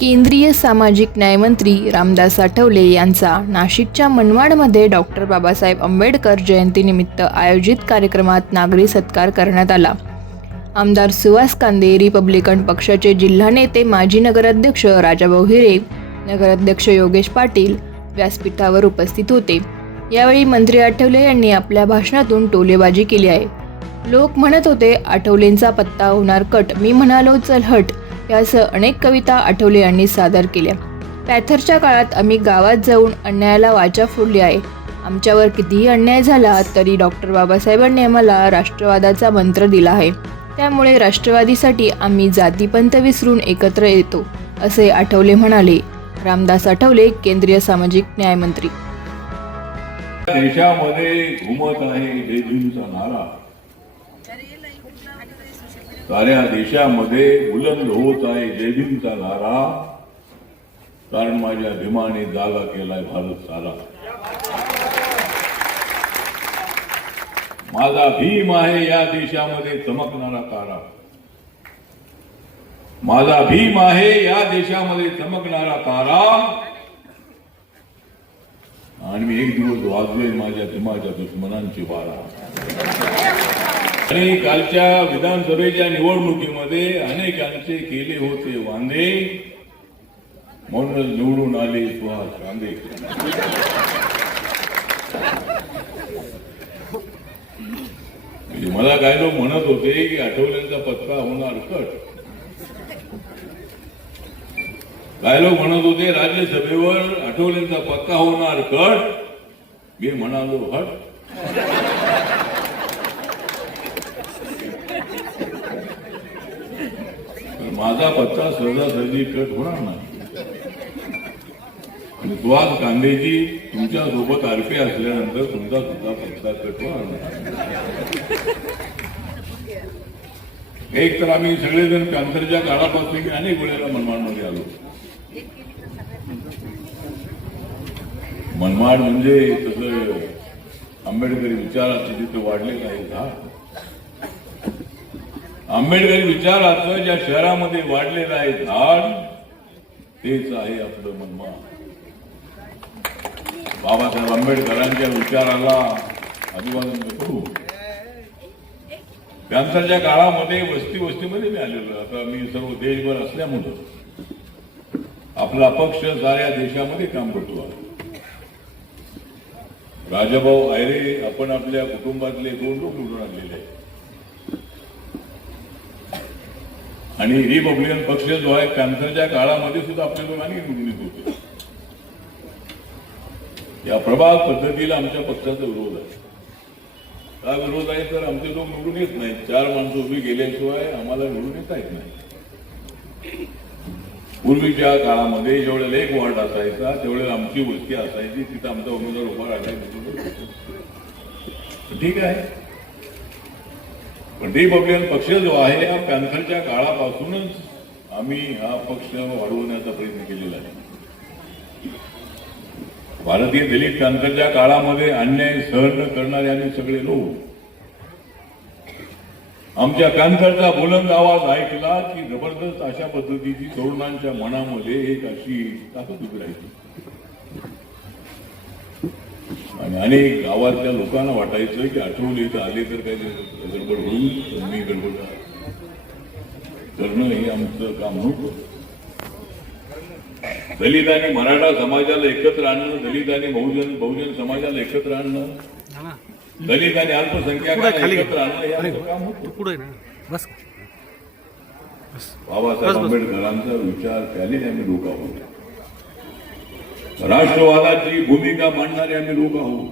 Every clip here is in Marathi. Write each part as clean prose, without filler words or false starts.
केंद्रीय सामाजिक न्यायमंत्री रामदास आठवले यांचा नाशिकच्या मनमाडमध्ये डॉक्टर बाबासाहेब आंबेडकर जयंतीनिमित्त आयोजित कार्यक्रमात नागरी सत्कार करण्यात आला। आमदार सुहास कांदे, रिपब्लिकन पक्षाचे जिल्हा नेते माजी नगराध्यक्ष राजाभाऊ हिरे, नगराध्यक्ष योगेश पाटील व्यासपीठावर उपस्थित होते। यावेळी मंत्री आठवले यांनी आपल्या भाषणातून टोलेबाजी केली आहे। लोक म्हणत होते आठवलेंचा पत्ता होणार कट, मी म्हणालो चल हट, यासह अनेक कविता आठवले यांनी सादर केल्या। पॅथरच्या काळात आम्ही गावात जाऊन अन्यायाला वाचा फोडली आहे। आमच्यावर कितीही अन्याय झाला तरी डॉक्टर बाबासाहेबांनी आम्हाला राष्ट्रवादाचा मंत्र दिला आहे। त्यामुळे राष्ट्रवादीसाठी आम्ही जातीपंथ विसरून एकत्र येतो, असे आठवले म्हणाले। रामदास आठवले, केंद्रीय सामाजिक न्यायमंत्री। देशामध्ये घुमत आहे जय भीमचा नारा, साऱ्या देशामध्ये बुलंद होत आहे जय भीमचा नारा, कारण माझ्या भीमाने जागा केलाय भारत सारा। माझा भीम आहे या देशामध्ये चमकणारा तारा, माझा भीम आहे या देशामध्ये चमकणारा तारा, आणि मी एक दिवस वाजलोय माझ्या भीमाच्या दुश्मनांची बारा। आणि कालच्या विधानसभेच्या निवडणुकीमध्ये अनेकांचे केले होते वांदे, म्हणूनच निवडून आले सुहास कांदे। मला काय लोक म्हणत होते की आठवलेंचा पत्ता होणार कट, काय लोक म्हणत होते राज्यसभेवर आठवलेंचा पत्ता होणार कट, मी म्हणालो हट। माझा पत्ता सहजासहजी कट होणार नाही। आणि सुहास कांदेजी तुमच्या सोबत आरपी असल्यानंतर तुमचा सुद्धा पत्ता कट होणार नाही। एक तर आम्ही सगळेजण पॅन्थरच्या काळापासून अनेक वेळेला मनमाडमध्ये आलो। मनमाड म्हणजे तसं आंबेडकरी विचाराचे जिथे वाढलेलं आहे झाड, आंबेडकरी विचाराचं ज्या शहरामध्ये वाढलेलं आहे झाड, तेच आहे आपलं मनमाड। बाबासाहेब आंबेडकरांच्या विचाराला अभिवादन करू। पॅन्थरच्या काळामध्ये वस्तीमध्ये मी आलेलो, आता मी सर्व देशभर असल्यामुळं आपला पक्ष साऱ्या देशामध्ये काम करतो आहे। राजाभाऊ आयरे, आपण आपल्या कुटुंबातले 2 लोक निवडून आणलेले आहेत, आणि रिपब्लिकन पक्ष जो आहे पॅन्थरच्या काळामध्ये सुद्धा आपल्या लोकांनी निवडून येत होते। या प्रभाग पद्धतीला आमच्या पक्षाचा विरोध आहे। का विरोध आहे तर आमचे लोक निवडून येत नाहीत, 4 माणसं उभी गेल्याशिवाय आम्हाला निवडून येता येत नाही। पूर्वीच्या काळामध्ये जेवढ्याला एक वॉर्ड असायचा तेवढ्याला आमची वस्ती असायची, तिथं आमचा उमेदवार उभा राहिला, ठीक आहे। पण रिपब्लिकन पक्ष जो आहे या पॅन्थरच्या काळापासूनच आम्ही हा पक्ष वाढवण्याचा प्रयत्न केलेला आहे। भारतीय दलित पॅन्थरच्या काळामध्ये अन्याय सहन करणारे आम्ही सगळे लोक, आमच्या पॅन्थरचा बुलंद आवाज ऐकला की जबरदस्त अशा पद्धतीची तरुणांच्या मनामध्ये एक अशी ताकद उभी राहिली, आणि अनेक गावातल्या लोकांना वाटायचं की आठवले तर आले तर काही गडबड होईल, मी गडबड करणं हे आमचं काम नव्हतं। दलित आणि मराठा समाजाला एकत्र आणणं, दलित आणि बहुजन समाजाला एकत्र आणणं, दलित आणि अल्पसंख्याकांना एकत्र आणणं हे आमचं काम होतं। बाबासाहेब आंबेडकरांचा विचार त्याने आम्ही लोक आहोत, राष्ट्रवादाची भूमिका मांडणारे आम्ही लोक आहोत।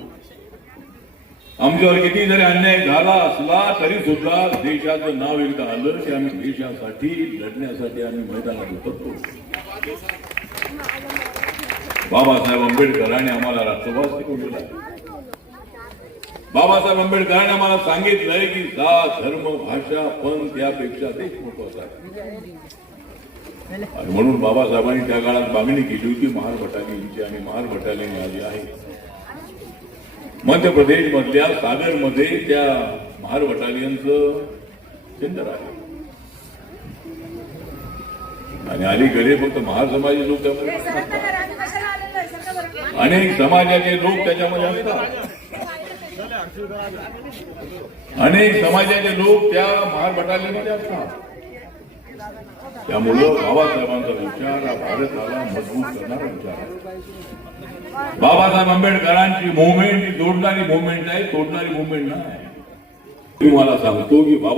आमच्यावर किती जरी अन्याय झाला असला तरी सुद्धा देशाचं नाव एकदा आलं की आम्ही देशासाठी लढण्यासाठी आम्ही मैदानात उतरतो। बाबासाहेब आंबेडकरांनी आम्हाला राष्ट्रवाद शिकवलेला, बाबासाहेब आंबेडकरांनी आम्हाला सांगितलंय की जात, धर्म, भाषा, पंथ यापेक्षा देश महत्वाचा आहे। आणि म्हणून बाबासाहेबांनी त्या काळात मागणी केली होती महार बटालियनची, आणि महार बटालियन आली आहे। मध्य प्रदेश मधल्या सागरमध्ये त्या महार बटालियनचं केंद्र आहे। आणि अलीकडे फक्त महासमाजी लोक त्यामध्ये असतात. अनेक समाजाचे लोक त्याच्यामध्ये असतात. अनेक समाजाचे लोक त्या महार बटालियनमध्ये असतात. त्यामुळं बाबासाहेबांचा विचार हा भारताला मजबूत करणारा विचार आहे. बाबासाहेब आंबेडकरांची मुवमेंट ही जोडणारी मुवमेंट आहे, तोडणारी मुवमेंट नाही. मी मला सांगतो की बाबा